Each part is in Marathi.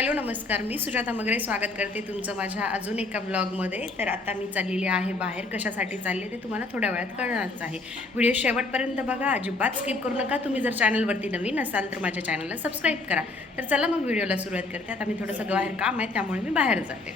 हॅलो नमस्कार, मी सुजाता मगरे स्वागत करते तुमचं माझ्या अजून एका ब्लॉगमध्ये। तर आता मी चाललेली आहे बाहेर। कशासाठी चालले ते तुम्हाला थोड्या वेळात कळणारच आहे। व्हिडिओ शेवटपर्यंत बघा, अजिबात स्किप करू नका। तुम्ही जर चॅनलवरती नवीन असाल तर माझ्या चॅनलला सबस्क्राईब करा। तर चला मग व्हिडिओला सुरुवात करते। आता मी थोडंसं बाहेर काम आहे त्यामुळे मी बाहेर जाते।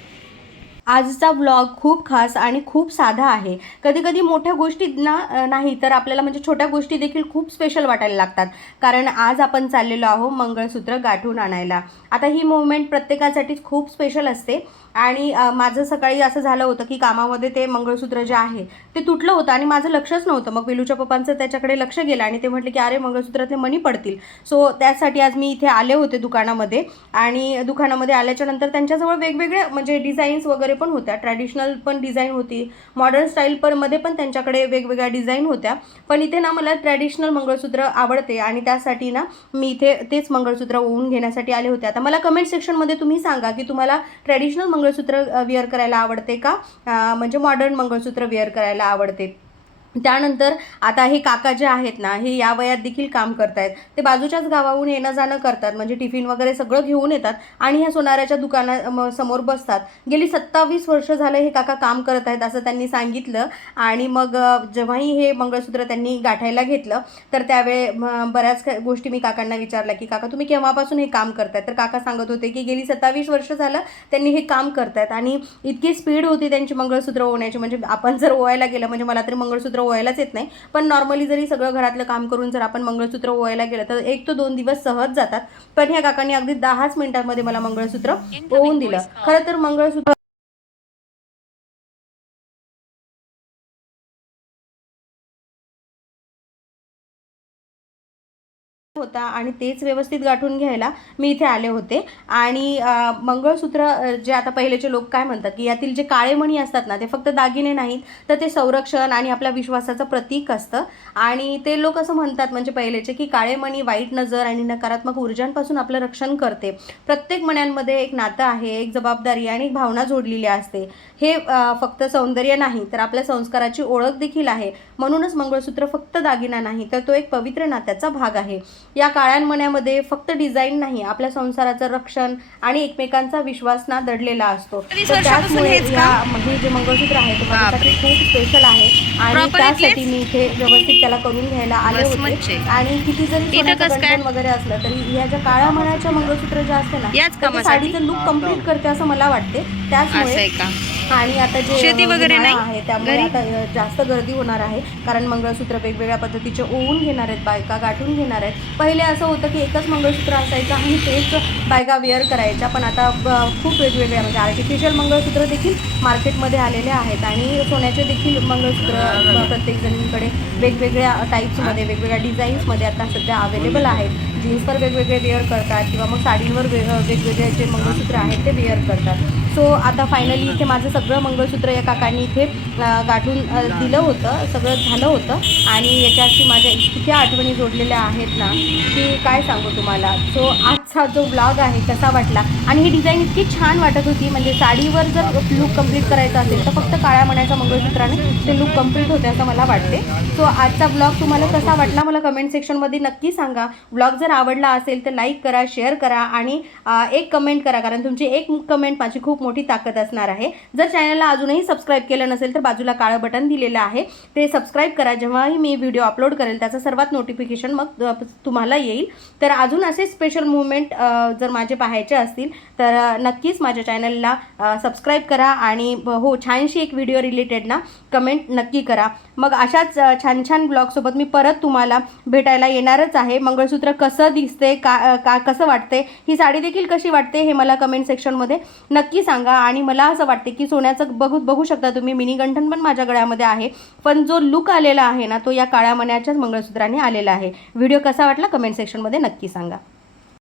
आजचा ब्लॉग खूप खास आणि खूप साधा आहे। कधी कधी मोठ्या गोष्टींना नाही तर आपल्याला म्हणजे छोट्या गोष्टी देखील खूप स्पेशल वाटायला लागतात। कारण आज आपण चाललेलो आहोत मंगळसूत्र गाठून आणायला। आता ही मोमेंट प्रत्येकासाठीच खूप स्पेशल असते। आणि माझं सकाळी असं झालं होतं की कामामध्ये ते मंगळसूत्र जे आहे ते तुटलं होतं आणि माझं लक्षच नव्हतं। मग वेलूच्या पप्पांचं त्याच्याकडे लक्ष गेलं आणि ते म्हटले की अरे मंगळसूत्रातले मणी पडतील। सो त्यासाठी आज मी इथे आले होते दुकानामध्ये। आणि दुकानामध्ये आल्याच्या नंतर त्यांच्याजवळ वेगवेगळे म्हणजे डिझाईन्स वगैरे पण होत्या। ट्रॅडिशनल पण डिझाईन होती, मॉडर्न स्टाईल पण मध्ये पण त्यांच्याकडे वेगवेगळ्या डिझाईन होत्या। पण इथे ना मला ट्रॅडिशनल मंगळसूत्र आवडते आणि त्यासाठी ना मी इथे तेच मंगळसूत्र ओवून घेण्यासाठी आले होते। आता मला कमेंट सेक्शनमध्ये तुम्ही सांगा की तुम्हाला ट्रॅडिशनल मंगळसूत्र वेअर करायला आवडते का म्हणजे मॉडर्न मंगळसूत्र वेअर करायला आवडते। त्यानंतर आता हे काका जे आहेत ना हे या वयात देखील काम करतायत। ते बाजूच्याच गावाहून येणं जाणं करतात, म्हणजे टिफिन वगैरे सगळं घेऊन येतात आणि ह्या सोनाराच्या दुकाना समोर बसतात। गेली 27 वर्ष झालं हे काका काम करत आहेत असं त्यांनी सांगितलं। आणि मग जेव्हाही हे मंगळसूत्र त्यांनी गाठायला घेतलं तर त्यावेळे बऱ्याच गोष्टी मी काकांना विचारल्या की काका तुम्ही केव्हापासून हे काम करतायत। तर काका सांगत होते की गेली 27 वर्ष झालं त्यांनी हे काम करतायत आणि इतकी स्पीड होती त्यांची मंगळसूत्र ओवण्याची। म्हणजे आपण जर ओवायला गेलं, म्हणजे मला तरी मंगळसूत्र ओवायलाच येत नाही, पण नॉर्मली जरी सगळं घरातलं काम करून जर आपण मंगळसूत्र ओवायला गेलं तर 1 ते 2 दिवस सहज जातात। पण ह्या काकांनी अगदी 10 मिनिटांमध्ये मला मंगळसूत्र ओवून दिलं। खरं तर मंगळसूत्र होता आणि तेच व्यवस्थित गाठून घ्यायला मी इथे आले होते। आणि मंगळसूत्र जे आता पहिलेचे लोक काय म्हणतात की यातील जे काळे मणी असतात ना ते फक्त दागिने नाहीत तर ते संरक्षण आणि आपल्या विश्वासाचं प्रतीक असतं। आणि ते लोक असं म्हणतात म्हणजे पहिलेचे की काळे मणी वाईट नजर आणि नकारात्मक ऊर्जांपासून आपलं रक्षण करते। प्रत्येक मण्यांमध्ये एक नातं आहे, एक जबाबदारी आणि एक भावना जोडलेली असते। हे फक्त सौंदर्य नाही तर आपल्या संस्काराची ओळख देखील आहे। म्हणूनच मंगळसूत्र फक्त दागिना नाही तर तो एक पवित्र नात्याचा भाग आहे। या काळ्या मण्यामध्ये फक्त डिझाईन नाही, आपल्या संसाराचं रक्षण आणि एकमेकांचा विश्वास ना दडलेला असतो। तर त्यामुळे हे जे मंगळसूत्र आहे ते माझ्यासाठी खूप स्पेशल आहे आणि त्यासाठी मी इथे व्यवस्थित त्याला करून घ्यायला आले होते। आणि किती जरी सोन्याचं गंठण वगैरे असलं तरी या ज्या काळ्या मण्याच्या मंगळसूत्र जे असते ना ते साडीचं लुक कंप्लीट करते असं मला वाटते। त्याचमुळे आणि आता जे शेती वगैरे नाही आहे त्यामुळे आता जास्त गर्दी होणार आहे, कारण मंगळसूत्र वेगवेगळ्या पद्धतीचे ओवून घेणार आहेत बायका, गाठून घेणार आहेत। पहिले असं होतं की एकच मंगळसूत्र असायचं आणि तेच बायका वेअर करायच्या, पण आता खूप वेगवेगळ्या म्हणजे आर्टिफिशियल मंगळसूत्र देखील मार्केटमध्ये आलेले आहेत आणि सोन्याचे देखील मंगळसूत्र प्रत्येक जणींकडे वेगवेगळ्या टाईप्समध्ये वेगवेगळ्या डिझाईन्समध्ये आता सध्या अवेलेबल आहेत। जीन्सवर वेगवेगळे वेअर करतात किंवा मग साडींवर वेगवेगळे जे मंगळसूत्र आहेत ते वेअर करतात। सो आता फायनली इथे माझं सगळं मंगळसूत्र या काकांनी इथे गाठून दिलं होतं, सगळं झालं होतं। आणि याच्याशी माझ्या इतक्या आठवणी जोडलेल्या आहेत ना की काय सांगू तुम्हाला। सो आजचा जो ब्लॉग आहे कसा वाटला, आणि ही डिझाईन इतकी छान वाटत होती, म्हणजे साडीवर जर लुक कंप्लीट करायचा असेल तर फक्त काळ्या मण्याच्या मंगळसूत्राने ते लुक कंप्लीट होते असं मला वाटते। सो आजचा ब्लॉग तुम्हाला कसा वाटला मला कमेंट सेक्शनमध्ये नक्की सांगा। ब्लॉग जर आवडला असेल तर लाईक करा, शेअर करा आणि एक कमेंट करा, कारण तुमची एक कमेंट माझी खूप मोठी ताकद असणार आहे। जर चॅनलला अजूनही सबस्क्राईब केलं नसेल तर बाजूला काळं बटन दिलेलं आहे, ते सबस्क्राईब करा। जेव्हाही मी व्हिडिओ अपलोड करेल त्याचं सर्वात नोटिफिकेशन मग तुम्हाला येईल। तर अजून असे स्पेशल मुवमेंट जर माझे पाहायचे असतील तर नक्कीच माझ्या चॅनलला सबस्क्राईब करा आणि हो छानशी एक व्हिडिओ रिलेटेड ना कमेंट नक्की करा। मग अशाच छान छान ब्लॉगसोबत मी परत तुम्हाला भेटायला येणारच आहे। मंगळसूत्र कसं दिसते का कसं वाटते, ही साडी देखील कशी वाटते हे मला कमेंट सेक्शनमध्ये नक्की सांगा। आणि मला असं वाटते की सोन्याचं बघू शकता तुम्ही, मिनी गंठण पण माझ्या गळ्यामध्ये आहे, पण जो लुक आलेला आहे ना तो या काळ्या मण्याच्याच मंगळसूत्राने आलेला आहे। व्हिडिओ कसा वाटला कमेंट सेक्शनमध्ये नक्की सांगा।